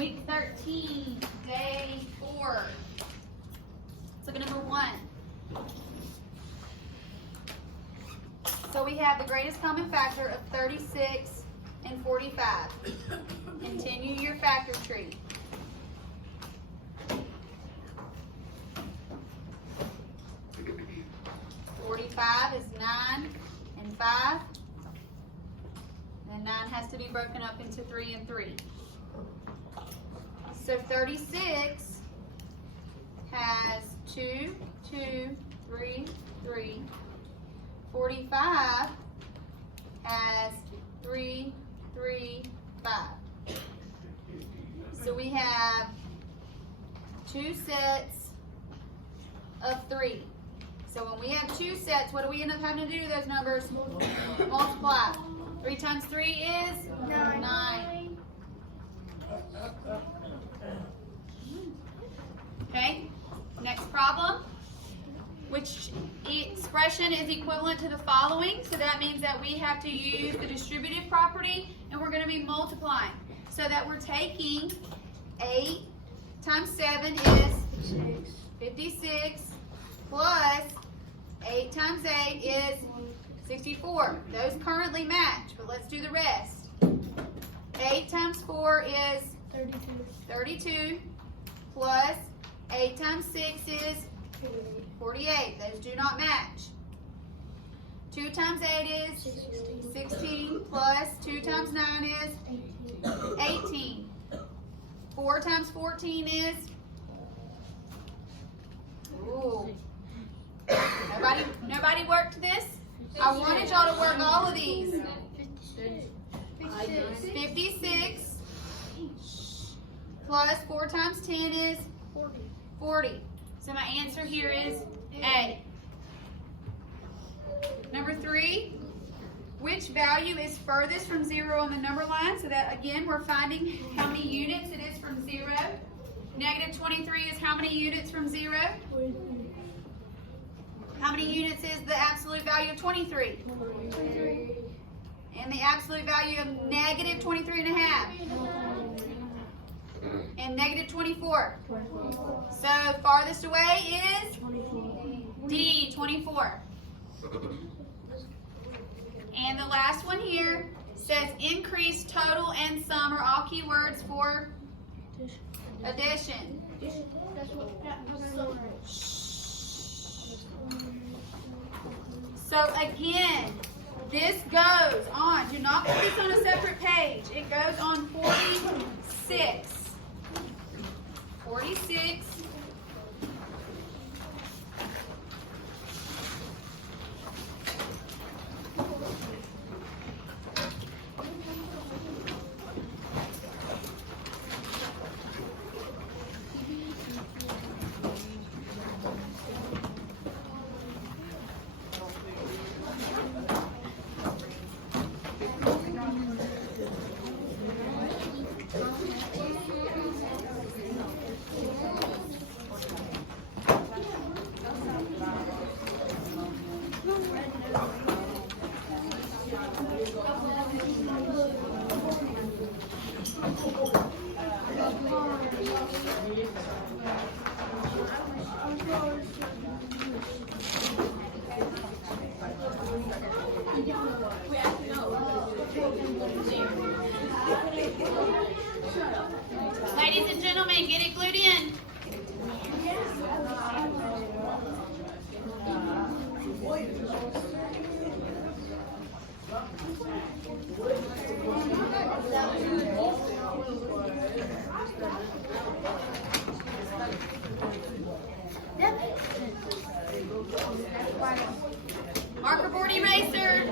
Week 13, day 4. Let's look at number 1. So we have the greatest common factor of 36 and 45. Continue your factor tree. Five is 9 and 5. And 9 has to be broken up into 3 and 3. So 36 has 2, 2, 3, 3. 45 has 3, 3, 5. So we have 2 sets of 3. So when we have 2 sets, what do we end up having to do to those numbers? Multiply. 3 times 3 is 9. Okay, next problem. Which expression is equivalent to the following? So that means that we have to use the distributive property and we're going to be multiplying. So that we're taking 8 times 7 is 56 plus 8 times 8 is 64. Those currently match, but let's do the rest. 8 times 4 is 32 plus 8 times 6 is 48. Those do not match. 2 times 8 is 16 plus 2 times 9 is 18. 4 times 14 is Nobody worked this? I wanted y'all to work all of these. 56 plus 4 times 10 is 40. So my answer here is A. Number 3, which value is furthest from 0 on the number line? So that again, we're finding how many units it is from 0. Negative 23 is how many units from 0? How many units is the absolute value of 23? And the absolute value of negative 23 and a half? And negative 24. So farthest away is D, 24. And the last one here says increase, total, and sum are all keywords for addition. So again, this goes on. Do not put this on a separate page. It goes on 46. 46. Ladies and gentlemen, get it glued in. Marker board eraser.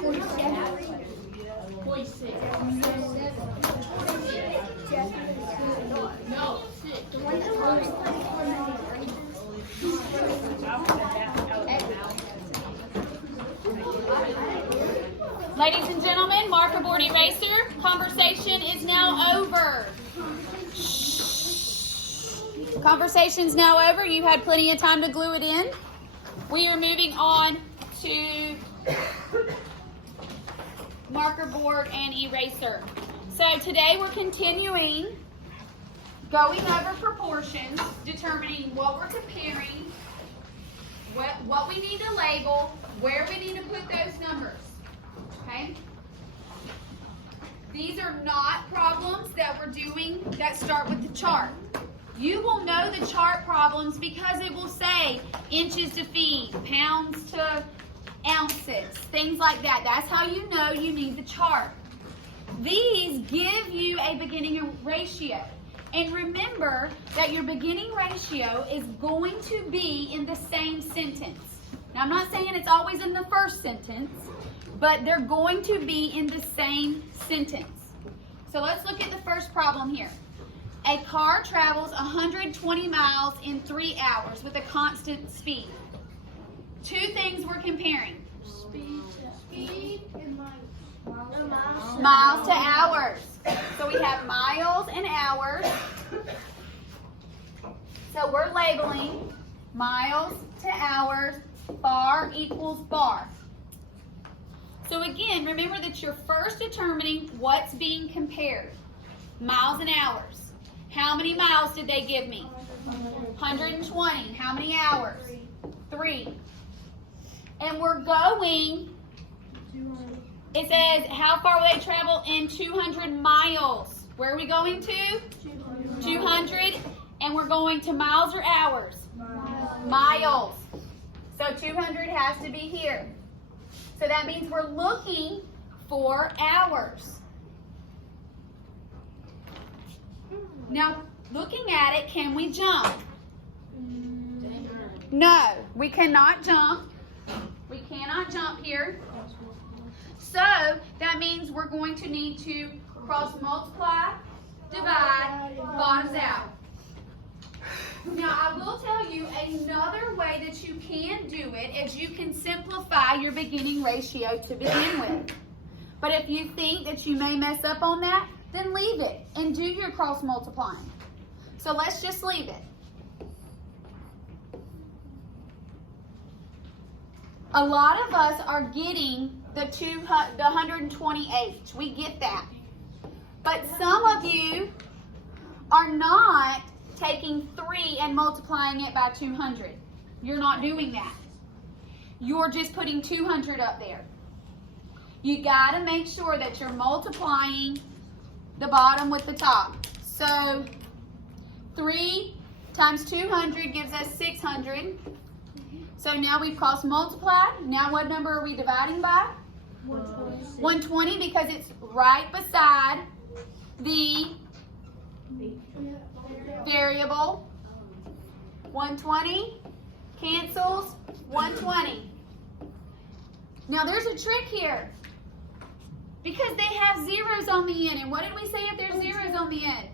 No, 6. Ladies and gentlemen, marker board eraser. Conversation is now over. Conversation's now over. You've had plenty of time to glue it in. We are moving on to marker board and eraser. So today we're continuing going over proportions, determining what we're comparing, what we need to label, where we need to put those numbers. Okay? These are not problems that we're doing that start with the chart. You will know the chart problems because it will say inches to feet, pounds to ounces, things like that. That's how you know you need the chart. These give you a beginning ratio. And remember that your beginning ratio is going to be in the same sentence. Now, I'm not saying it's always in the first sentence, but they're going to be in the same sentence. So let's look at the first problem here. A car travels 120 miles in 3 hours with a constant speed. Two things we're comparing. Speed and miles. Miles to hours. So we have miles and hours. So we're labeling miles to hours. Bar equals bar. So again, remember that you're first determining what's being compared. Miles and hours. How many miles did they give me? 120. How many hours? 3. And we're going, it says, how far will they travel in 200 miles? Where are we going to? 200. And we're going to miles or hours? Miles. So 200 has to be here. So that means we're looking for hours. Now, looking at it, can we jump? No, we cannot jump. We cannot jump here. So that means we're going to need to cross multiply, divide, bottoms out. Now, I will tell you another way that you can do it is you can simplify your beginning ratio to begin with. But if you think that you may mess up on that, then leave it and do your cross multiplying. So let's just leave it. A lot of us are getting the 120H. We get that. But some of you are not taking 3 and multiplying it by 200. You're not doing that. You're just putting 200 up there. You got to make sure that you're multiplying the bottom with the top. So 3 times 200 gives us 600. So now we've cross multiplied. Now what number are we dividing by? 120 because it's right beside the variable. 120 cancels 120. Now there's a trick here because they have zeros on the end. And what did we say if there's zeros on the end?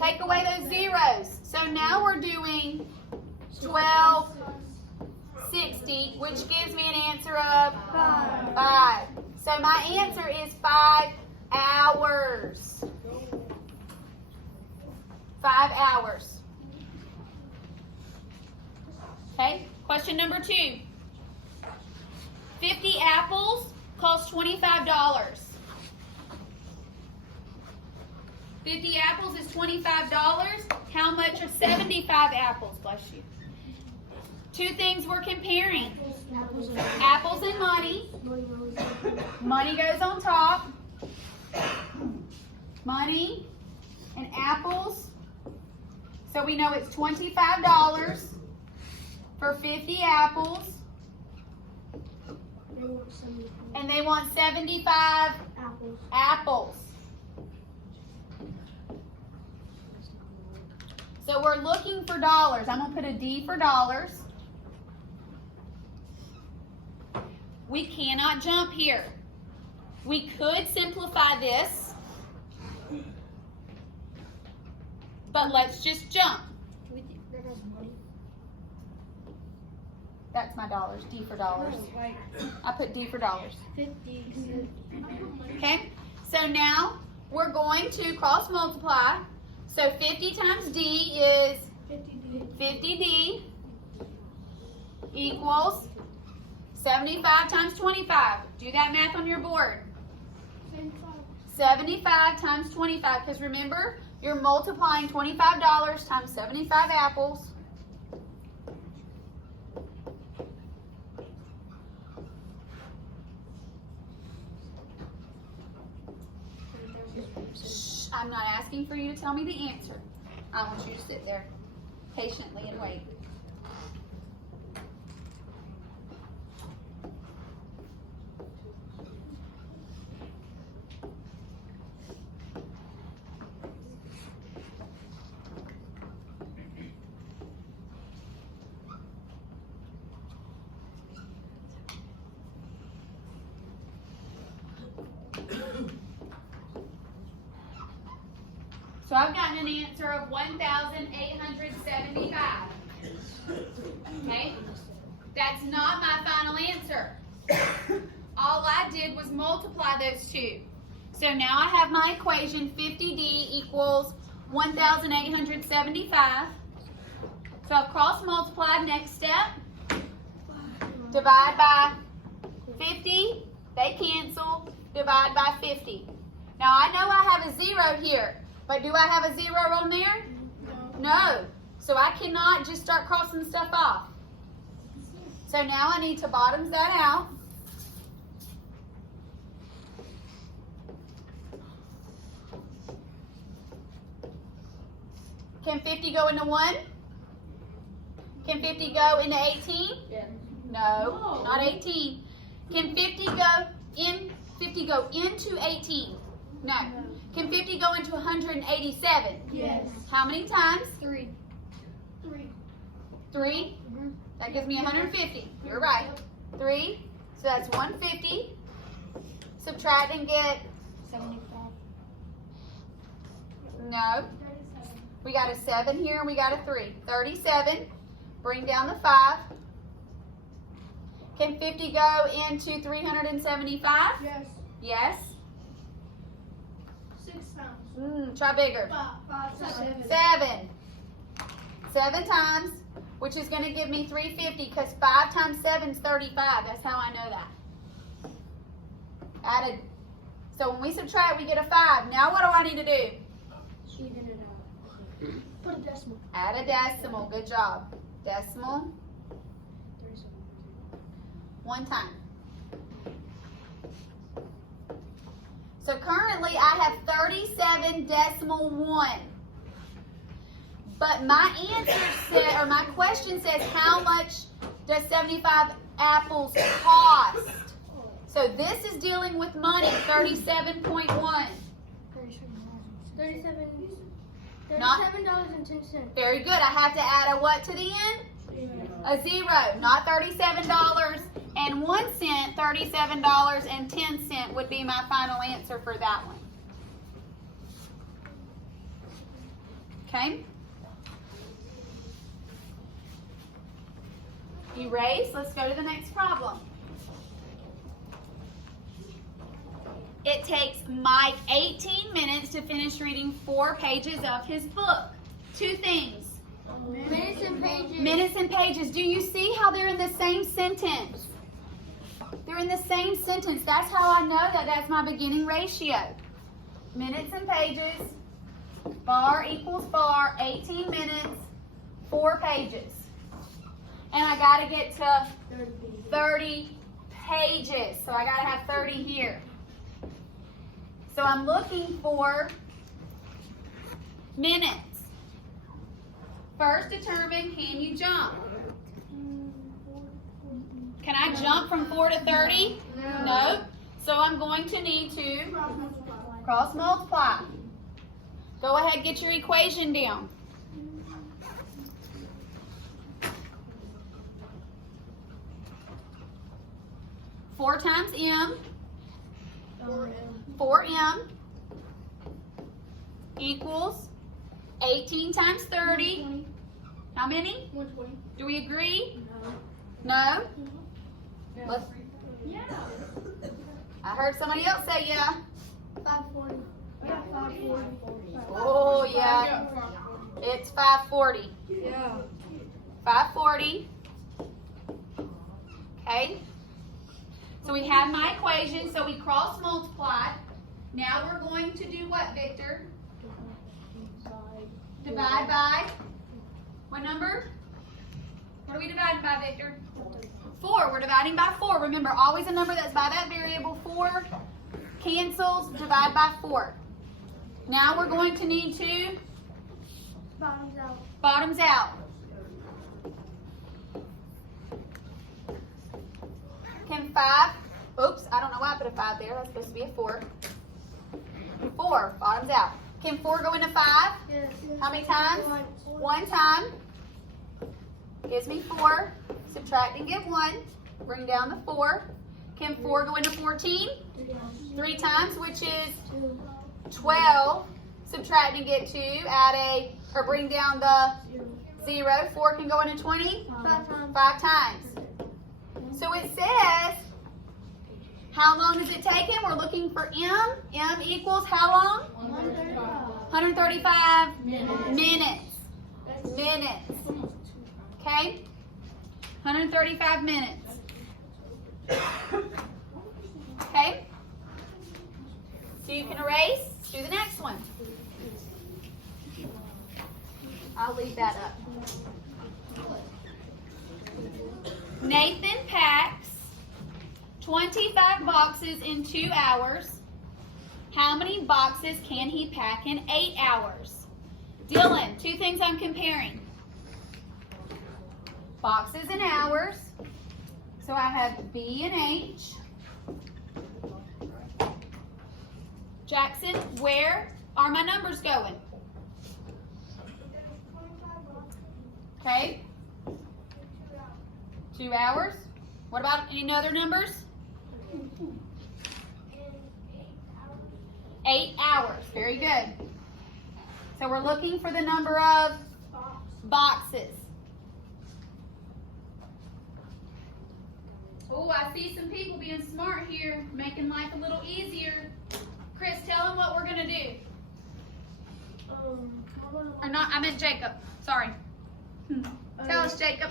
Take away those zeros. So now we're doing 1260, which gives me an answer of 5. So my answer is 5 hours. 5 hours. Okay, question number 2. 50 apples cost $25. 50 apples is $25. How much are 75 apples? Bless you. Two things we're comparing. Apples and money. Money goes on top. Money and apples. So we know it's $25 for 50 apples. And they want 75 apples. So we're looking for dollars. I'm going to put a D for dollars. We cannot jump here. We could simplify this, but let's just jump. That's my dollars, D for dollars. I put D for dollars. 50. Okay, so now we're going to cross multiply. So 50 times D is 50D equals 75 times 25. Do that math on your board. 75 times 25, because remember, you're multiplying $25 times 75 apples. Shh, I'm not asking for you to tell me the answer. I want you to sit there patiently and wait. So I've gotten an answer of 1,875. Okay? That's not my final answer. All I did was multiply those two. So now I have my equation, 50D equals 1,875. So I've cross multiplied. Next step, divide by 50. They cancel. Divide by 50. Now I know I have a 0 here. But do I have a 0 on there? No. So I cannot just start crossing stuff off. So now I need to bottom that out. Can 50 go into 1? Can 50 go into 18? Yeah. No, not 18. Can 50 go into 18? No. Can 50 go into 187? Yes. How many times? 3. 3? That gives me 150. You're right. 3. So that's 150. Subtract and get? 75. No. We got a 7 here and we got a 3. 37. Bring down the 5. Can 50 go into 375? Yes. Yes. 6 times. Try bigger. 7. 7. 7 times, which is going to give me 350 because 5 times 7 is 35. That's how I know that. Added. So when we subtract, we get a 5. Now what do I need to do? Even it out. Put a decimal. Add a decimal. Good job. Decimal. 1 time. So currently I have 37.1. But my answer said, or my question says, how much does 75 apples cost? So this is dealing with money, 37.1. $37.10. Very good. I have to add a what to the end? A 0. Not $37.01. $37.10 would be my final answer for that one. Okay? Erase. Let's go to the next problem. It takes Mike 18 minutes to finish reading 4 pages of his book. 2 things. Minutes and pages. Minutes and pages. Do you see how they're in the same sentence? They're in the same sentence. That's how I know that that's my beginning ratio. Minutes and pages. Bar equals bar. 18 minutes. 4 pages. And I got to get to 30 pages. So I got to have 30 here. So I'm looking for minutes. First determine, can you jump? Can I jump from 4 to 30? No. So I'm going to need to cross multiply. Go ahead, get your equation down. 4 times M, 4M. 4M, equals 18 times 30. 120. How many? 120. Do we agree? No. No? Let's, Yeah. I heard somebody else say yeah. 540. I got 540. Oh, yeah. It's 540. Yeah. 540. Okay. So we have my equation, so we cross multiply. Now we're going to do what, Victor? Divide by what number? What are we dividing by, Victor? 4. We're dividing by 4. Remember, always a number that's by that variable. 4 cancels, divide by 4. Now we're going to need to Bottoms out. bottoms out. Can 5, oops, I don't know why I put a 5 there. That's supposed to be a 4. 4, bottoms out. Can 4 go into 5? Yes. How many times? 1 time. Gives me 4. Subtract and get 1. Bring down the 4. Can 4 go into 14? 3 times, which is 12. Subtract and get 2. Add a, or bring down the 0. 4 can go into 20? 5 times. So it says, how long does it take him? We're looking for M. M equals how long? 135 minutes. Okay? 135 minutes. Okay? So you can erase. Do the next one. I'll leave that up. Nathan packs 25 boxes in 2 hours. How many boxes can he pack in 8 hours? Dylan, 2 things I'm comparing. Boxes and hours. So I have B and H. Jackson, where are my numbers going? Okay. 2 hours. What about any other numbers? 8 hours. Very good. So we're looking for the number of boxes. Oh, I see some people being smart here, making life a little easier. Chris, tell them what we're going to do. Or not, I meant Jacob. Sorry. Tell us, Jacob.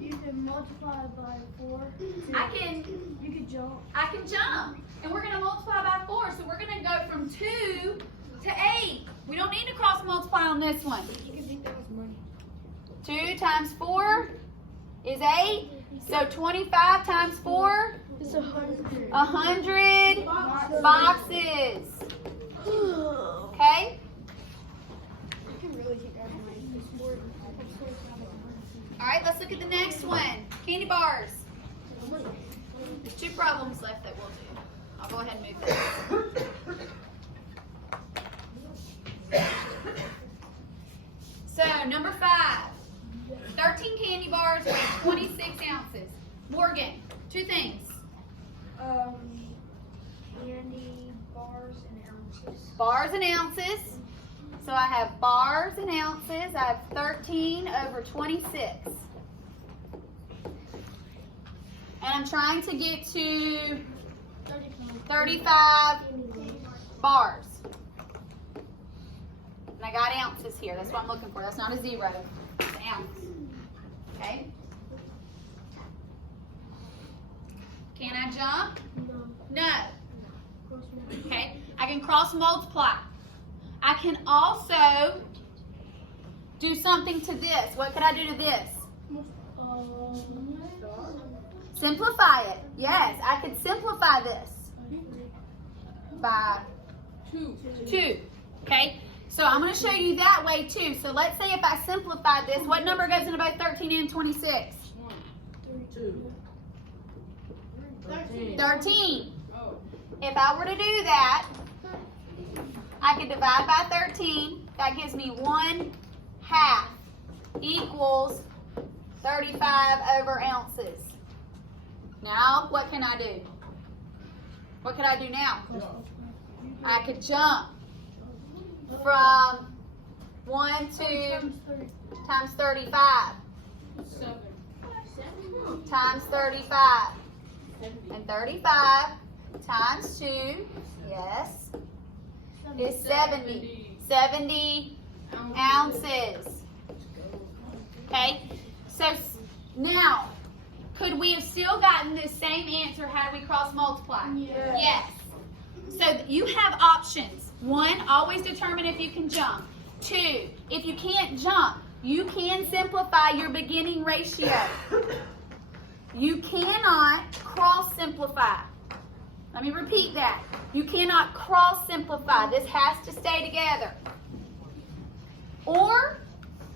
You can multiply by 4. You can jump. I can jump. And we're going to multiply by 4. So we're going to go from 2 to 8. We don't need to cross multiply on this one. You can think that was money. 2 times 4 is 8. So 25 times 4, It's 100. 100 boxes. Okay? You can really take that money. All right, let's look at the next one. Candy bars. There's 2 problems left that we'll do. I'll go ahead and move that. So, number 5. 13 candy bars weigh 26 ounces. Morgan, 2 things. Candy, bars, and ounces. Bars and ounces. So I have bars and ounces. I have 13 over 26. And I'm trying to get to 35 bars. And I got ounces here. That's what I'm looking for. That's not a 0. It's an ounce. Okay? Can I jump? No. Okay? I can cross multiply. I can also do something to this. What could I do to this? Simplify it. Yes, I could simplify this by 2. Okay? So I'm going to show you that way too. So let's say if I simplify this, what number goes into both 13 and 26? 13. If I were to do that, I could divide by 13. That gives me 1/2 equals 35 over ounces. Now, what can I do? What could I do now? I could jump from 1 to times 35 times 35 and 35 times 2, yes, is 70 ounces. Okay, so now, could we have still gotten the same answer had we cross multiply? Yes. So you have options. 1, always determine if you can jump. 2, if you can't jump, you can simplify your beginning ratio. You cannot cross simplify. Let me repeat that. You cannot cross simplify. This has to stay together. Or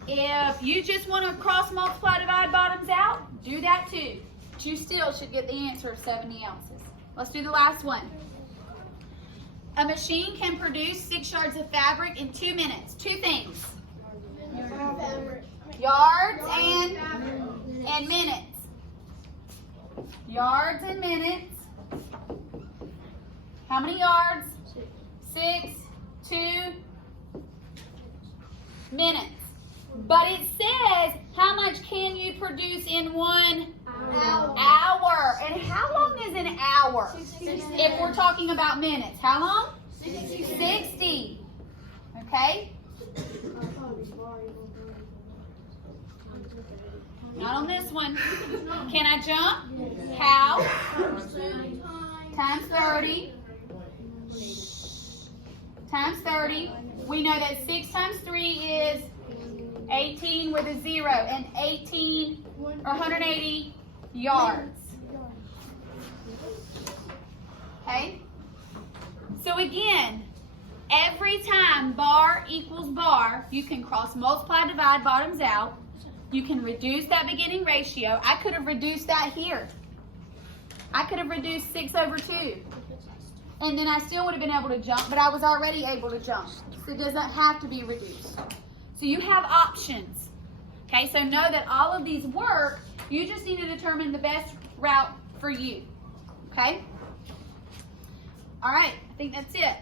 if you just want to cross multiply, divide bottoms out, do that too. But you still should get the answer of 70 ounces. Let's do the last one. A machine can produce 6 yards of fabric in 2 minutes. 2 things. Yards and minutes. Yards and minutes. How many yards? 6, 2 minutes. But it says, how much can you produce in 1 hour? And how long is an hour? If we're talking about minutes, how long? 60. Okay? Not on this one. Can I jump? How? Times 30. Times 30. We know that 6 times 3 is 18 with a 0, and 18 or 180 yards. Okay? So again, every time bar equals bar, you can cross multiply, divide, bottoms out. You can reduce that beginning ratio. I could have reduced that here. I could have reduced 6 over 2. And then I still would have been able to jump, but I was already able to jump. So it doesn't have to be reduced. So you have options. Okay, so know that all of these work. You just need to determine the best route for you. Okay? All right, I think that's it.